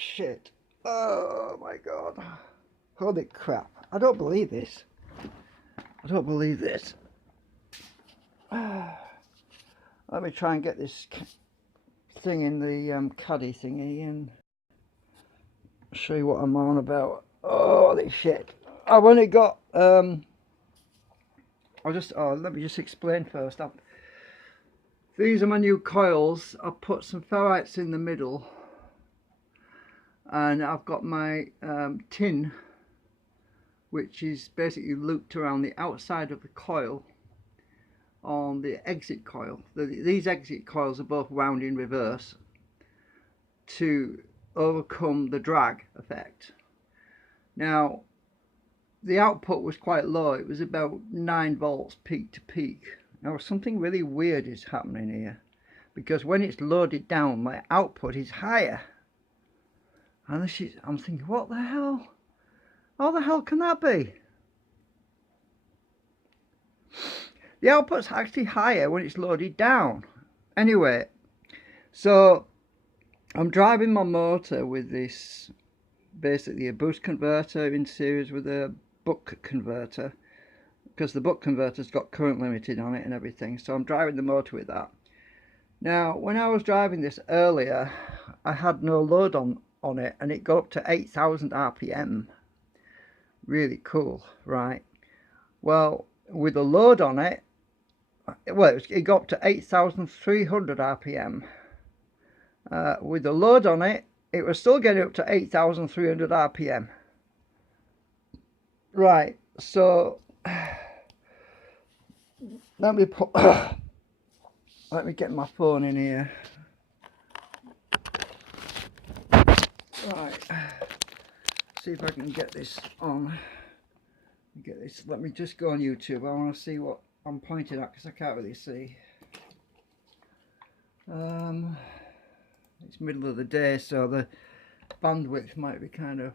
shit. Oh my god. Holy crap. I don't believe this. I don't believe this. Let me try and get this thing in the caddy thingy and show you what I'm on about. Holy shit. I've only got let me just explain first. These are my new coils. I've put some ferrites in the middle, and I've got my tin, which is basically looped around the outside of the coil on the exit coil. These exit coils are both wound in reverse to overcome the drag effect. Now, the output was quite low. It was about 9 volts peak to peak. Now, something really weird is happening here, because when it's loaded down, my output is higher. And I'm thinking, what the hell? How the hell can that be? The output's actually higher when it's loaded down. Anyway, so I'm driving my motor with this, basically a boost converter in series with a buck converter, because the buck converter's got current limited on it and everything. So I'm driving the motor with that. Now, when I was driving this earlier, I had no load on it, and it got up to 8,000 RPM. Really cool, right? Well, with a load on it, it got up to 8,300 RPM. With the load on it, it was still getting up to 8,300 RPM. Right, so let me put let me get my phone in here. Right, see if I can get this on. Let me just go on YouTube. I want to see what I'm pointing at, because I can't really see. It's middle of the day, so the bandwidth might be kind of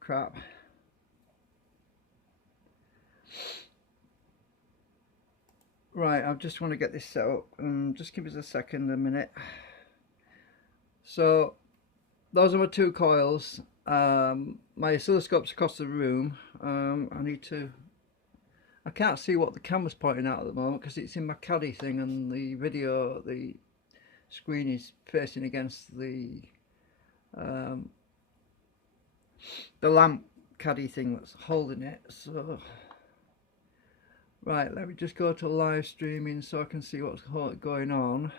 crap. Right, I just want to get this set up, and just give us a minute. So those are my two coils. My oscilloscope's across the room. I can't see what the camera's pointing out at the moment, because it's in my caddy thing, and the screen is facing against the lamp caddy thing that's holding it. So right, let me just go to live streaming so I can see what's going on.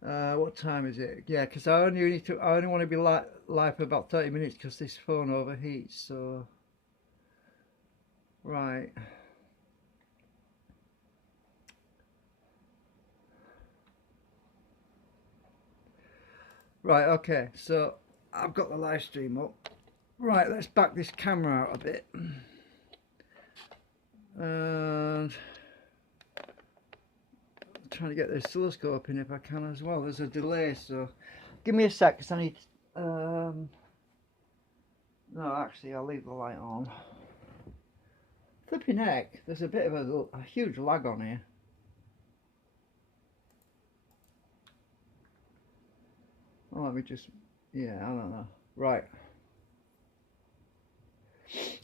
What time is it? Yeah, because I only want to be live for about 30 minutes, because this phone overheats. So right, okay, so I've got the live stream up. Right, let's back this camera out a bit, and I'm trying to get the oscilloscope in if I can as well. There's a delay, so give me a sec, because I need no, actually I'll leave the light on. Flipping heck, there's a bit of a huge lag on here. Oh, let me just, yeah, I don't know. Right,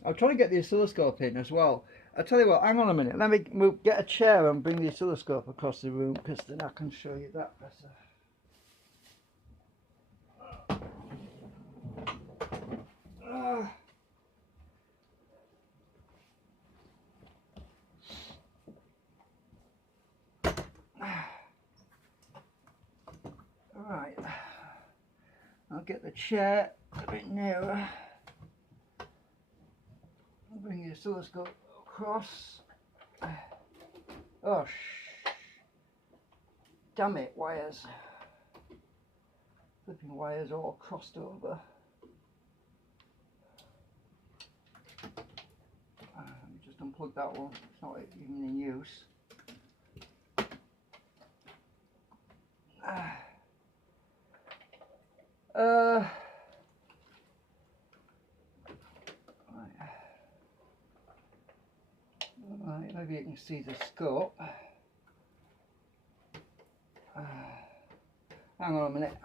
I'll try to get the oscilloscope in as well. I'll tell you what, hang on a minute, let me get a chair and bring the oscilloscope across the room, because then I can show you that better. Alright, I'll get the chair a bit nearer. I'll bring the oscilloscope across. Oh, damn it, wires. Flipping wires all crossed over. Let me just unplug that one, it's not even in use. Right, maybe you can see the scope. Hang on a minute.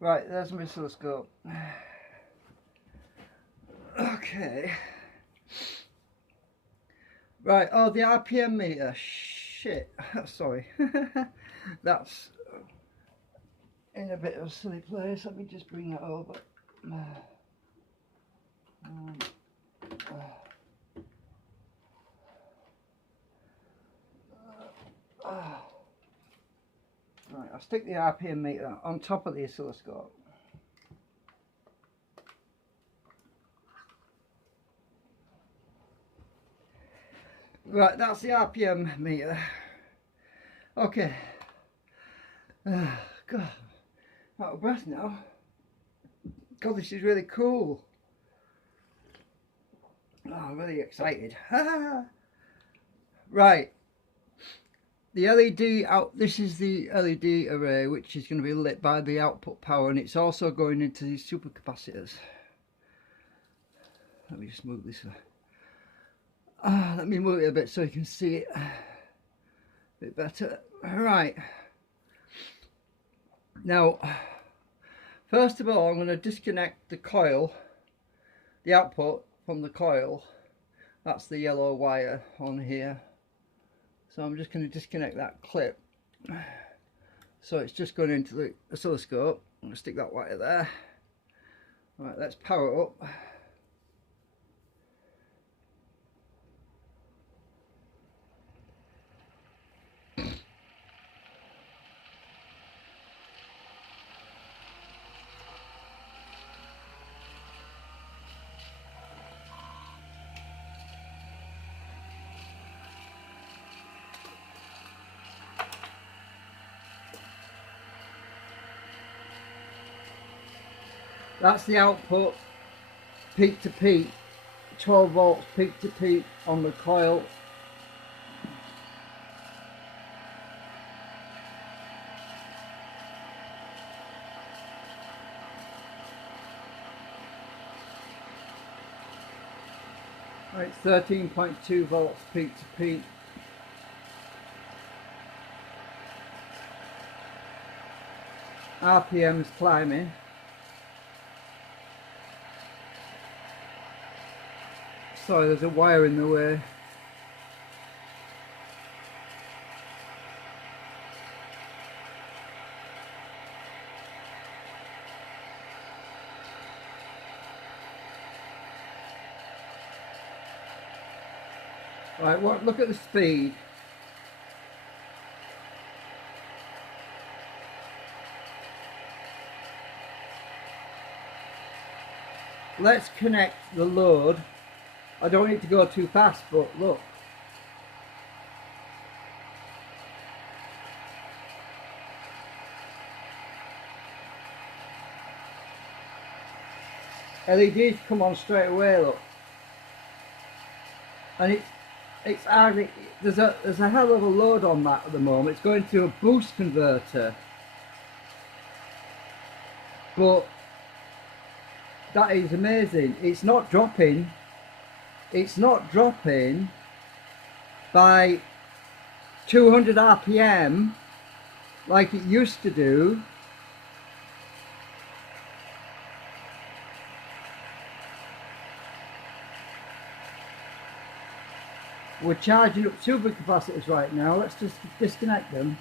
Right, there's my oscilloscope. Okay. Right, oh, the RPM meter. Shit. Sorry. That's in a bit of a silly place. Let me just bring that over. Right, I'll stick the RPM meter on top of the oscilloscope. Right, that's the RPM meter. Okay. God, out of breath now. God, this is really cool. Oh, I'm really excited. Right. The LED out, this is the LED array which is going to be lit by the output power, and it's also going into these supercapacitors. Let me just move this. Let me move it a bit so you can see it a bit better. Right. Now, first of all, I'm going to disconnect the coil, the output from the coil. That's the yellow wire on here. So I'm just going to disconnect that clip. So it's just going into the oscilloscope. I'm going to stick that wire there. Right, let's power up. That's the output, peak to peak, 12 volts peak to peak on the coil. Right, it's 13.2 volts peak to peak. RPM is climbing. Sorry, there's a wire in the way. Right, look at the speed. Let's connect the load. I don't need to go too fast, but look. LEDs come on straight away, look. And it's hardly, there's a hell of a load on that at the moment. It's going through a boost converter. But that is amazing. It's not dropping. It's not dropping by 200 RPM like it used to do. We're charging up supercapacitors right now. Let's just disconnect them.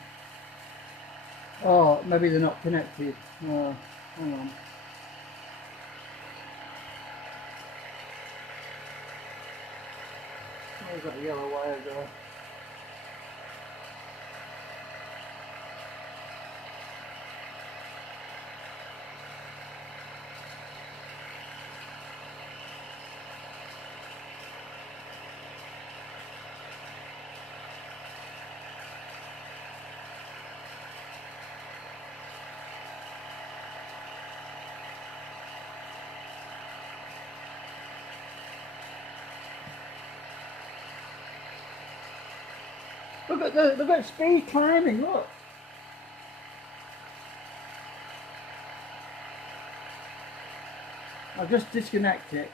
Oh, maybe they're not connected. Oh, hang on. Where's that yellow wire go? Look at speed climbing, look. I'll just disconnect it.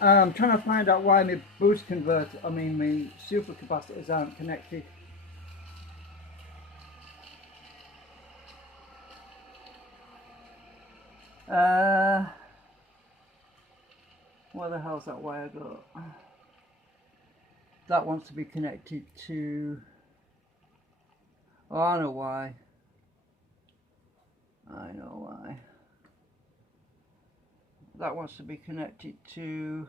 I'm trying to find out why my boost converter, I mean my supercapacitors aren't connected. Where the hell's that wire go? That wants to be connected to... Oh, I know why. I know why. That wants to be connected to...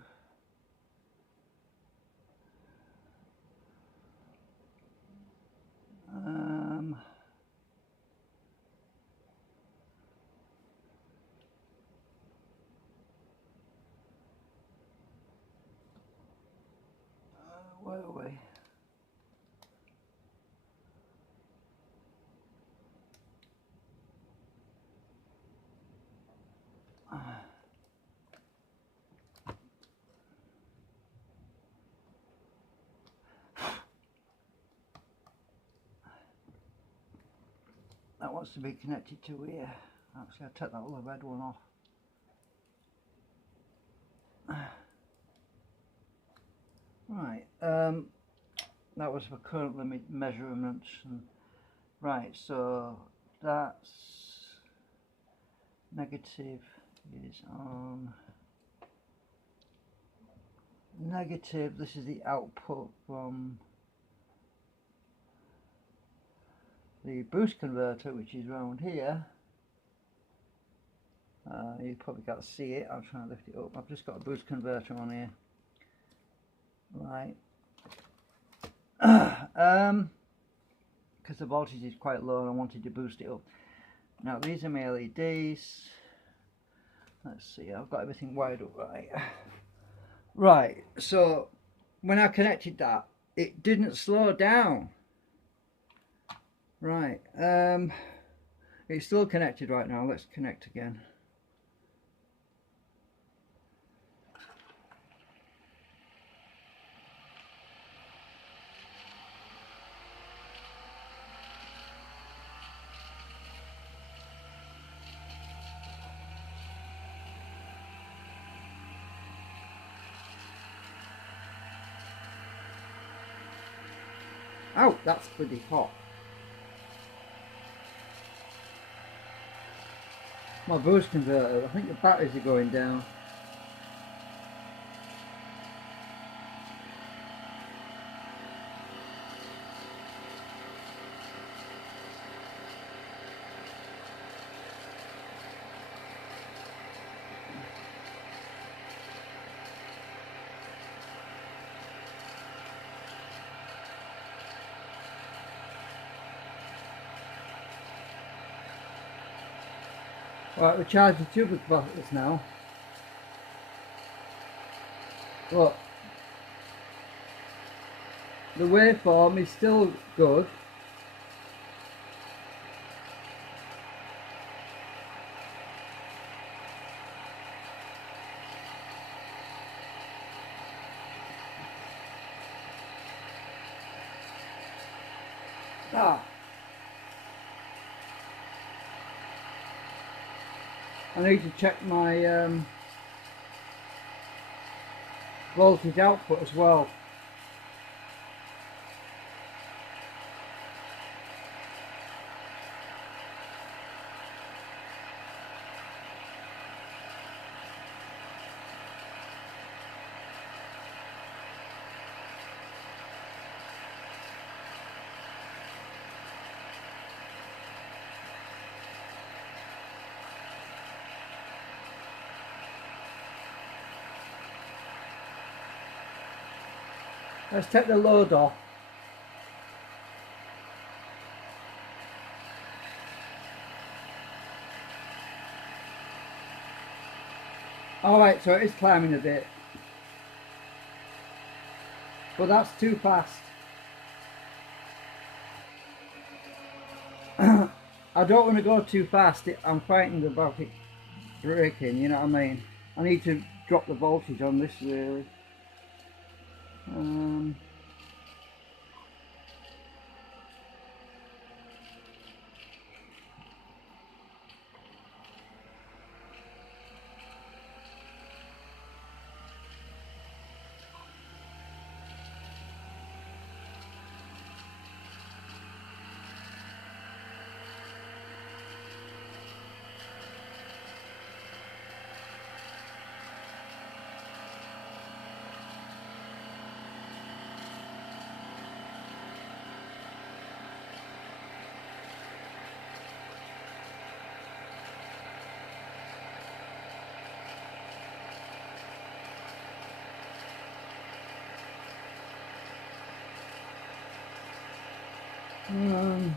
where are we? That wants to be connected to here. Actually, I'll take that little red one off. Right, that was for current limit measurements. Right, so that's negative is on negative. This is the output from the boost converter, which is around here. You probably can't see it. I'll try and lift it up. I've just got a boost converter on here. Right. Because the voltage is quite low and I wanted to boost it up. Now these are my LEDs. Let's see, I've got everything wired up right. Right, so when I connected that, it didn't slow down. Right, it's still connected right now. Let's connect again. Oh, that's pretty hot. My boost converter, I think the batteries are going down. Right, we're charging supercapacitors now. Look, the waveform is still good. I need to check my voltage output as well. Let's take the load off. Alright, so it is climbing a bit. But that's too fast. I don't want to go too fast. I'm frightened about it breaking, you know what I mean? I need to drop the voltage on this really. Um,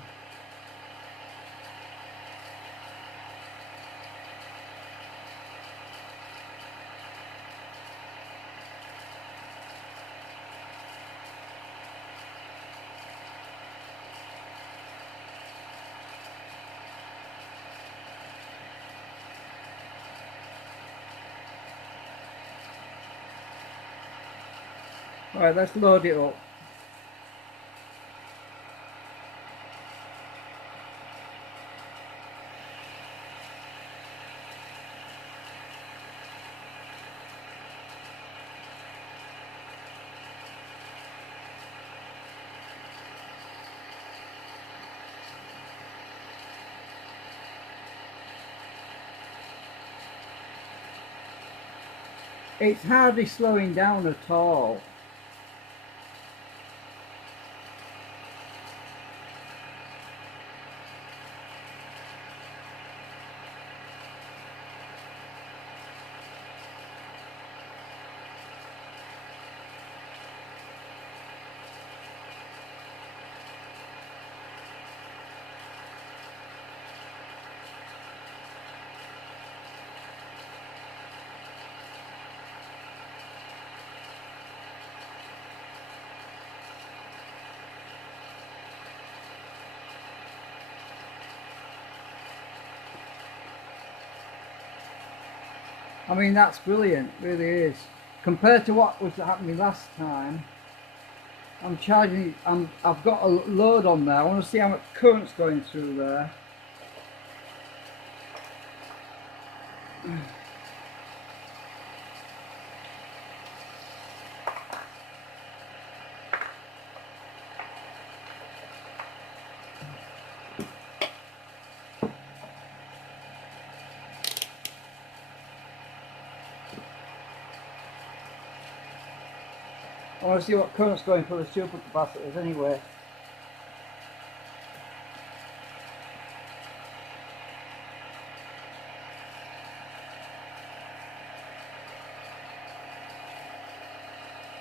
Alright, let's load it up. It's hardly slowing down at all. I mean, that's brilliant, really is. Compared to what was happening last time, I'm charging, I've got a load on there. I want to see how much current's going through there. I want to see what current's going through the supercapacitors anyway.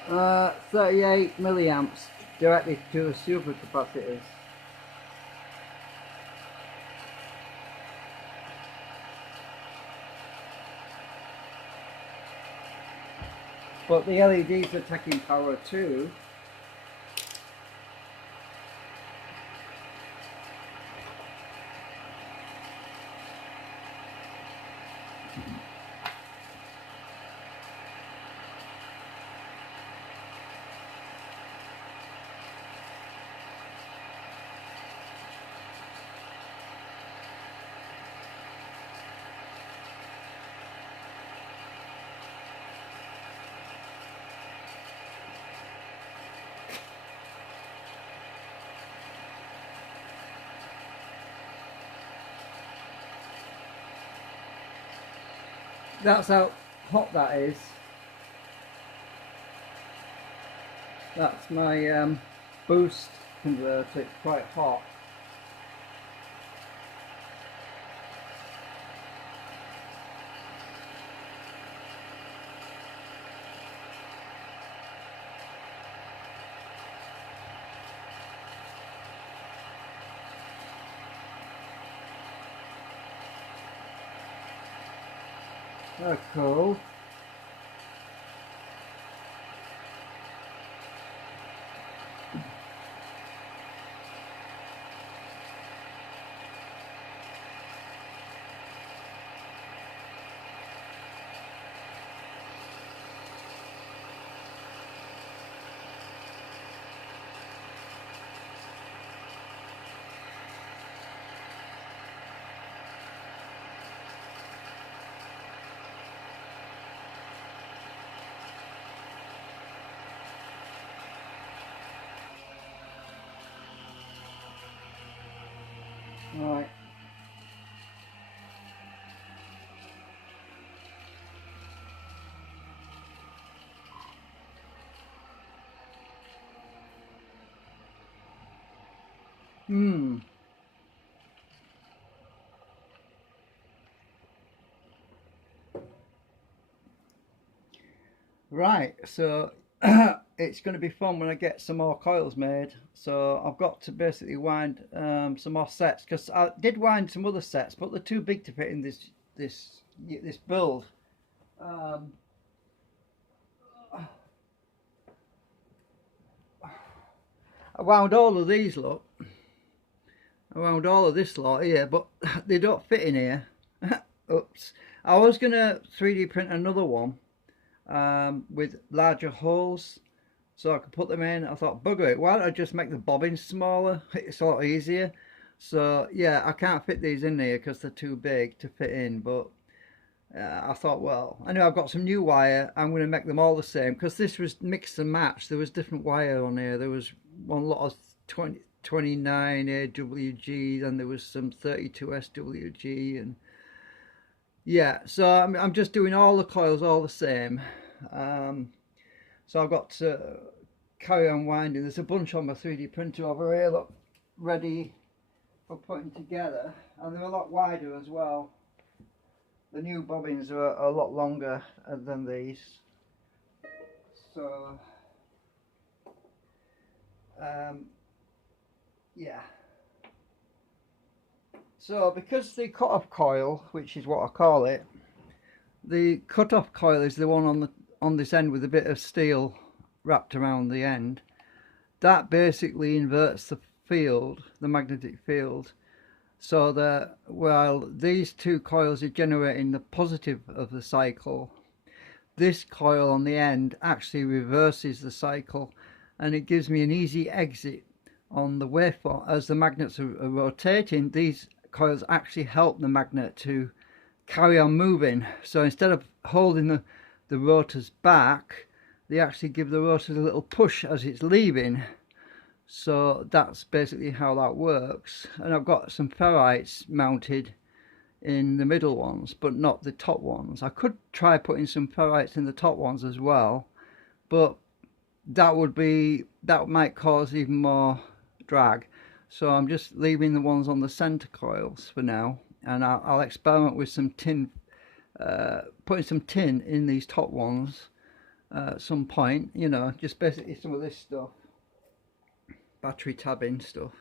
Uh, 38 milliamps directly to the supercapacitors. But the LEDs are taking power too. That's how hot that is. That's my boost converter. It's quite hot. Oh, cool. Right. Right, so it's going to be fun when I get some more coils made. So I've got to basically wind some more sets, because I did wind some other sets, but they're too big to fit in this build. I wound all of these, look. I wound all of this lot here, but they don't fit in here. Oops. I was going to 3D print another one with larger holes so I could put them in. I thought, bugger it, why don't I just make the bobbins smaller? It's a lot easier. So yeah, I can't fit these in here because they're too big to fit in, but I thought, well, I know I've got some new wire. I'm going to make them all the same, because this was mix and match. There was different wire on here. There was one lot of 29 AWG, and there was some 32 SWG, and yeah, so I'm just doing all the coils all the same. So I've got to carry on winding. There's a bunch on my 3D printer over here, look, ready for putting together, and they're a lot wider as well. The new bobbins are a lot longer than these. So yeah. So because the cut-off coil, which is what I call it, the cut-off coil is the one on this end with a bit of steel wrapped around the end. That basically inverts the field, the magnetic field, so that while these two coils are generating the positive of the cycle, this coil on the end actually reverses the cycle, and it gives me an easy exit on the waveform. As the magnets are rotating, these coils actually help the magnet to carry on moving. So instead of holding the rotors back, they actually give the rotors a little push as it's leaving. So that's basically how that works. And I've got some ferrites mounted in the middle ones, but not the top ones. I could try putting some ferrites in the top ones as well, but that might cause even more drag. So I'm just leaving the ones on the center coils for now, and I'll experiment with some tin, putting some tin in these top ones at some point, you know, just basically some of this stuff, battery tabbing stuff.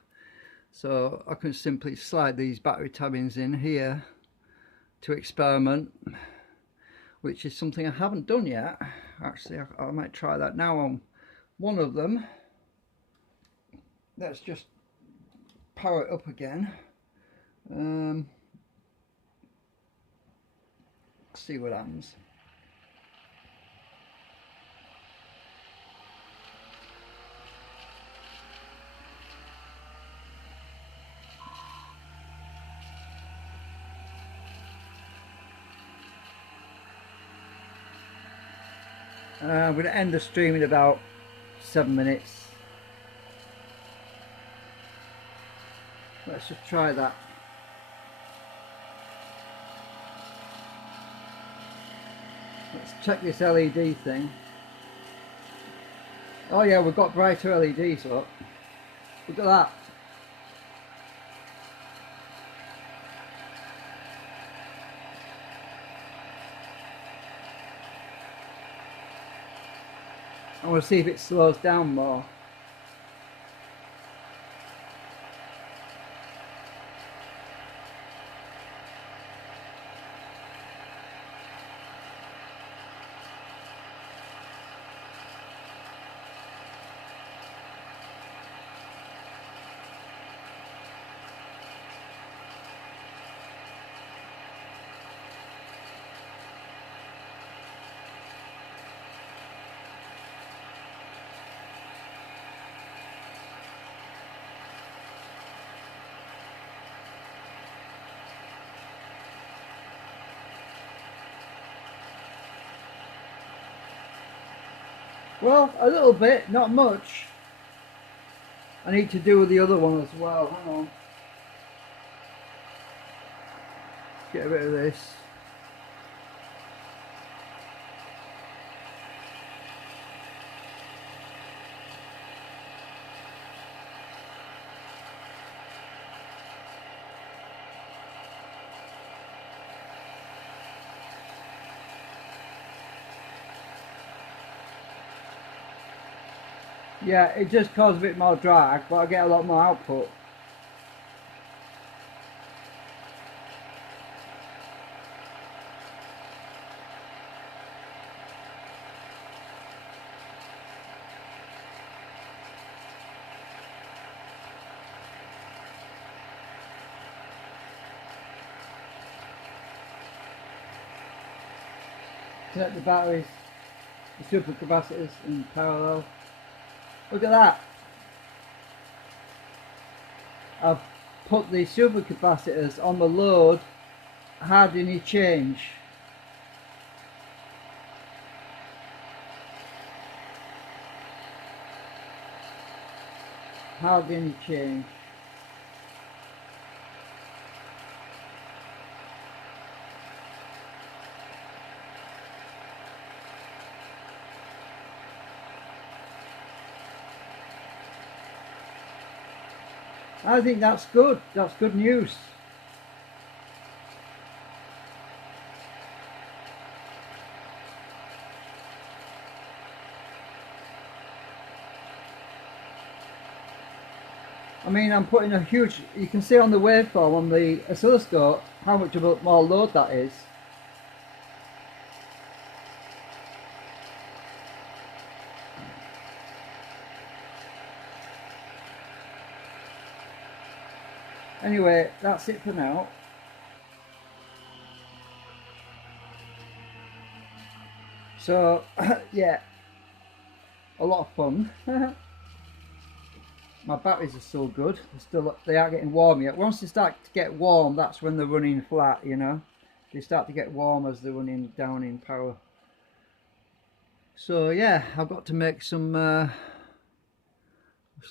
So I can simply slide these battery tabbings in here to experiment, which is something I haven't done yet. Actually, I might try that now on one of them. Let's just power it up again. See what happens. I'm going to end the stream in about 7 minutes. Let's just try that. Let's check this LED thing. Oh yeah, we've got brighter LEDs up. Look at that. I want to see if it slows down more. Well, a little bit, not much. I need to do with the other one as well. Hang on. Get rid of this. Yeah, it just causes a bit more drag, but I get a lot more output. Connect the batteries, the supercapacitors in parallel. Look at that. I've put the supercapacitors on the load, hardly any change. Hardly any change. I think that's good. That's good news. I mean, I'm putting a huge, you can see on the waveform on the oscilloscope how much of a more load that is. Anyway, that's it for now. So, yeah, a lot of fun. My batteries are still good. They aren't getting warm yet. Once they start to get warm, that's when they're running flat, you know. They start to get warm as they're running down in power. So yeah, I've got to make some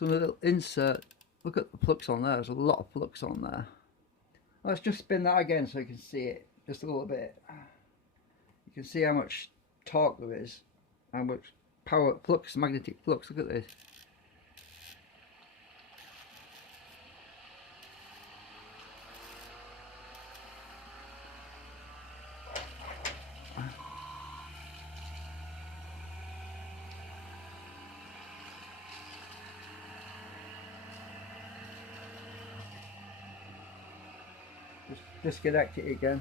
little insert. Look at the flux on there. There's a lot of flux on there. Let's just spin that again so you can see it just a little bit. You can see how much torque there is, how much power, flux, magnetic flux. Look at this. Just disconnect it again.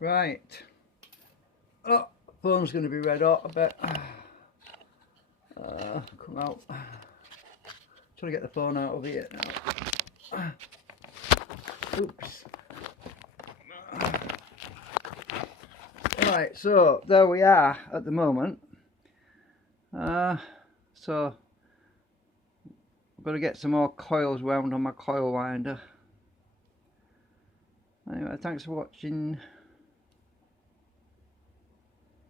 Right. Oh, phone's going to be red hot, I bet. Come out. Trying to get the phone out of here now. Oops. Right, so there we are at the moment. So I've got to get some more coils wound on my coil winder. Anyway, thanks for watching.